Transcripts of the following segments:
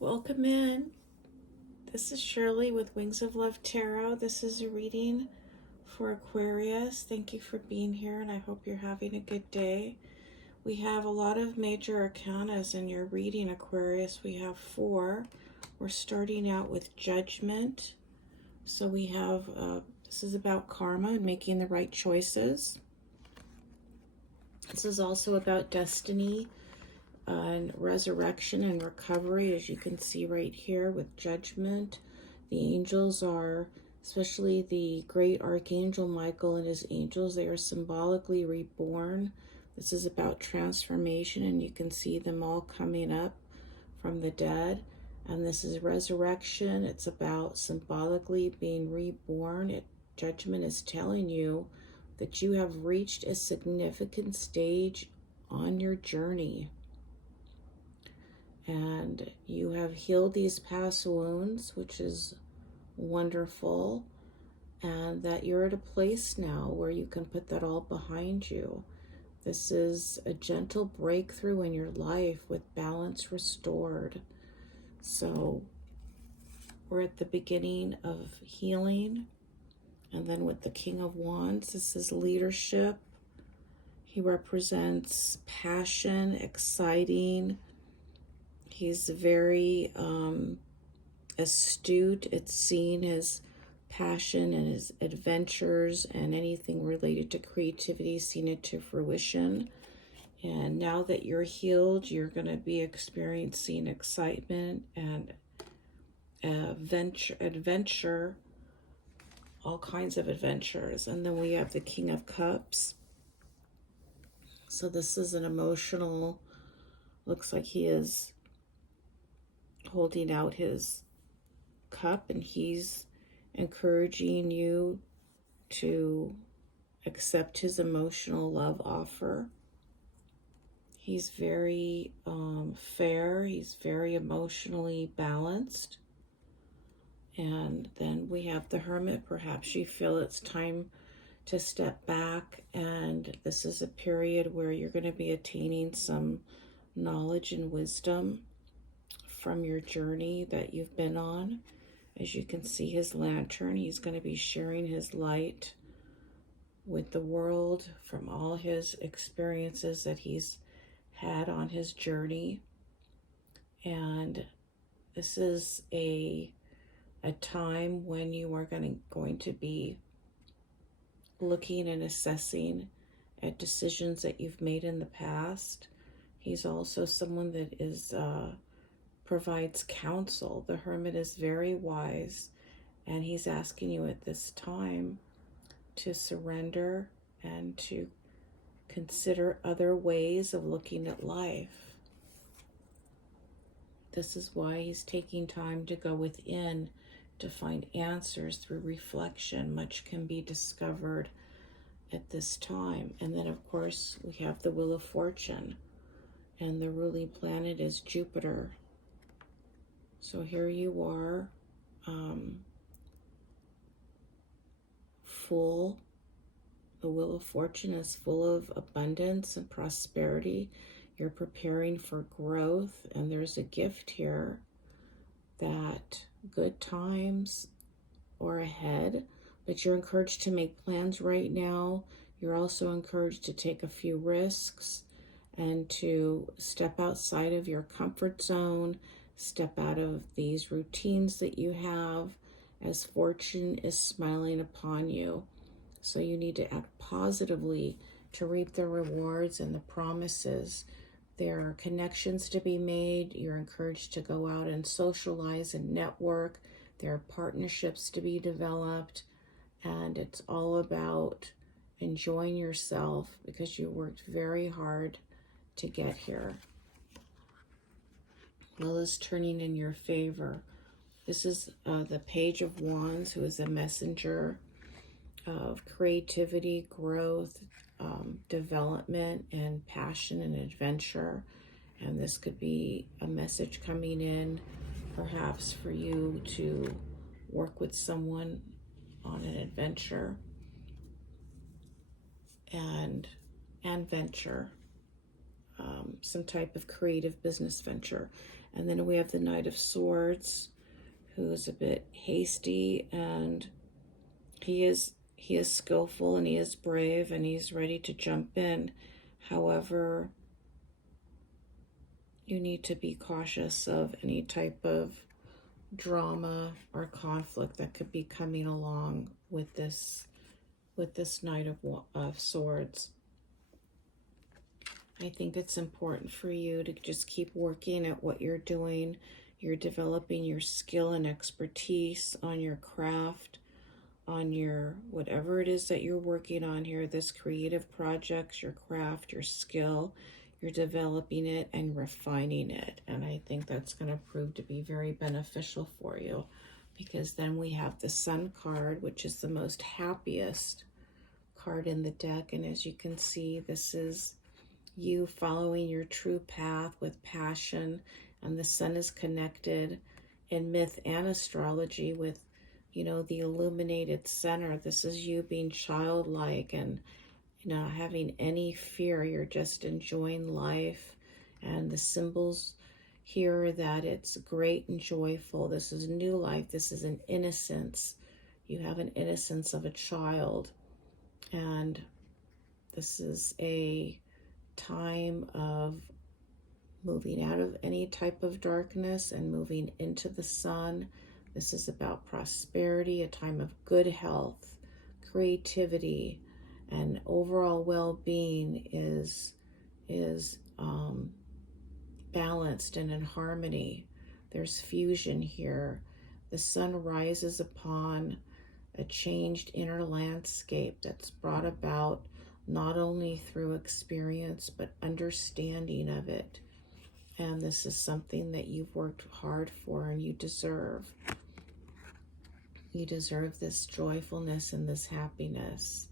Welcome in. This is Shirley with Wings of Love Tarot. This is a reading for Aquarius. Thank you for being here, and I hope you're having a good day. We have a lot of major arcanas in your reading, Aquarius. We have 4. We're starting out with Judgment. So we have, this is about karma and making the right choices. This is also about destiny and resurrection and recovery, as you can see right here with Judgment. The angels are, especially the great Archangel Michael and his angels, they are symbolically reborn. This is about transformation, and you can see them all coming up from the dead. And this is resurrection. It's about symbolically being reborn. Judgment is telling you that you have reached a significant stage on your journey. And you have healed these past wounds, which is wonderful. And that you're at a place now where you can put that all behind you. This is a gentle breakthrough in your life with balance restored. So we're at the beginning of healing. And then with the King of Wands, this is leadership. He represents passion, exciting. He's very astute at seeing his passion and his adventures and anything related to creativity, seeing it to fruition. And now that you're healed, you're going to be experiencing excitement and adventure, all kinds of adventures. And then we have the King of Cups. So this is an emotional, looks like he is holding out his cup, and he's encouraging you to accept his emotional love offer. He's very fair. He's very emotionally balanced. And then we have the Hermit. Perhaps you feel it's time to step back, and this is a period where you're going to be attaining some knowledge and wisdom from your journey that you've been on. As you can see his lantern, he's going to be sharing his light with the world from all his experiences that he's had on his journey. And this is a time when you are going to be looking and assessing at decisions that you've made in the past. He's also someone that is provides counsel. The Hermit is very wise, and he's asking you at this time to surrender and to consider other ways of looking at life. This is why he's taking time to go within to find answers through reflection. Much can be discovered at this time. And then, of course, we have the Wheel of Fortune, and the ruling planet is Jupiter. So here you are, full. The Wheel of Fortune is full of abundance and prosperity. You're preparing for growth, and there's a gift here that good times are ahead, but you're encouraged to make plans right now. You're also encouraged to take a few risks and to step outside of your comfort zone, step out of these routines that you have, as fortune is smiling upon you. So you need to act positively to reap the rewards and the promises. There are connections to be made. You're encouraged to go out and socialize and network. There are partnerships to be developed. And it's all about enjoying yourself because you worked very hard to get here. Well is turning in your favor. This is the Page of Wands, who is a messenger of creativity, growth, development, and passion and adventure. And this could be a message coming in, perhaps for you to work with someone on an adventure and venture. some type of creative business venture. And then we have the Knight of Swords, who is a bit hasty, and he is skillful and he is brave and he's ready to jump in. However, you need to be cautious of any type of drama or conflict that could be coming along with this Knight of Swords. I think it's important for you to just keep working at what you're doing. You're developing your skill and expertise on your craft, on your whatever it is that you're working on here, this creative project, your craft, your skill. You're developing it and refining it. And I think that's going to prove to be very beneficial for you, because then we have the Sun card, which is the most happiest card in the deck. And as you can see, this is you following your true path with passion. And the Sun is connected in myth and astrology with, you know, the illuminated center. This is you being childlike and not having any fear. You're just enjoying life. And the symbols here that it's great and joyful. This is new life. This is an innocence. You have an innocence of a child. And this is a time of moving out of any type of darkness and moving into the sun. This is about prosperity, a time of good health, creativity, and overall well-being is balanced and in harmony. There's fusion here. The sun rises upon a changed inner landscape that's brought about not only through experience but understanding of it. And this is something that you've worked hard for and you deserve. You deserve this joyfulness and this happiness.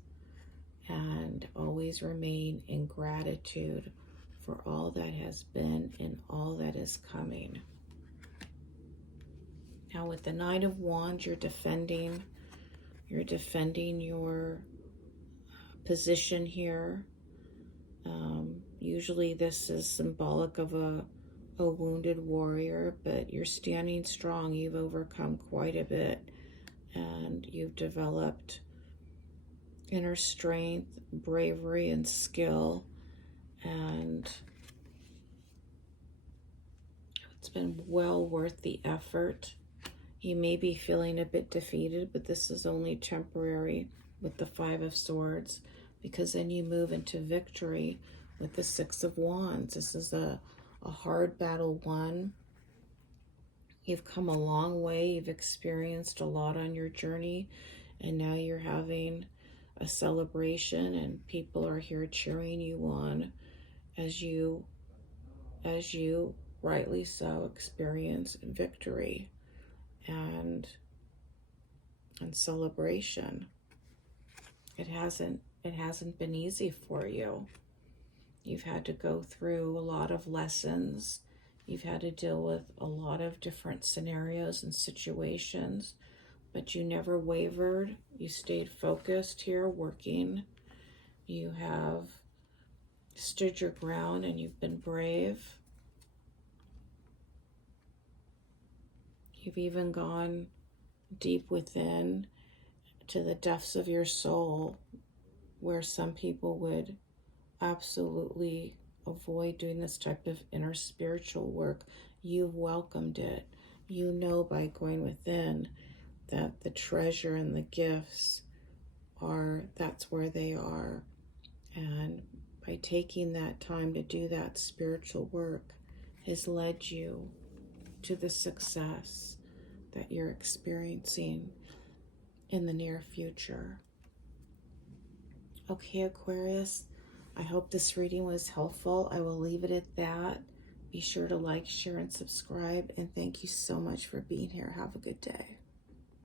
And always remain in gratitude for all that has been and all that is coming. Now with the Knight of Wands, you're defending your position here. Usually this is symbolic of a wounded warrior, but you're standing strong. You've overcome quite a bit, and you've developed inner strength, bravery, and skill, and it's been well worth the effort. You may be feeling a bit defeated, but this is only temporary with the Five of Swords, because then you move into victory with the Six of Wands. This is a hard battle won. You've come a long way. You've experienced a lot on your journey, and now you're having a celebration, and people are here cheering you on as you rightly so experience victory and celebration. It hasn't been easy for you. You've had to go through a lot of lessons. You've had to deal with a lot of different scenarios and situations, but you never wavered. You stayed focused here, working. You have stood your ground and you've been brave. You've even gone deep within to the depths of your soul, where some people would absolutely avoid doing this type of inner spiritual work. You've welcomed it. You know by going within that the treasure and the gifts that's where they are. And by taking that time to do that spiritual work has led you to the success that you're experiencing in the near future. Okay, Aquarius, I hope this reading was helpful. I will leave it at that. Be sure to like, share, and subscribe. And thank you so much for being here. Have a good day.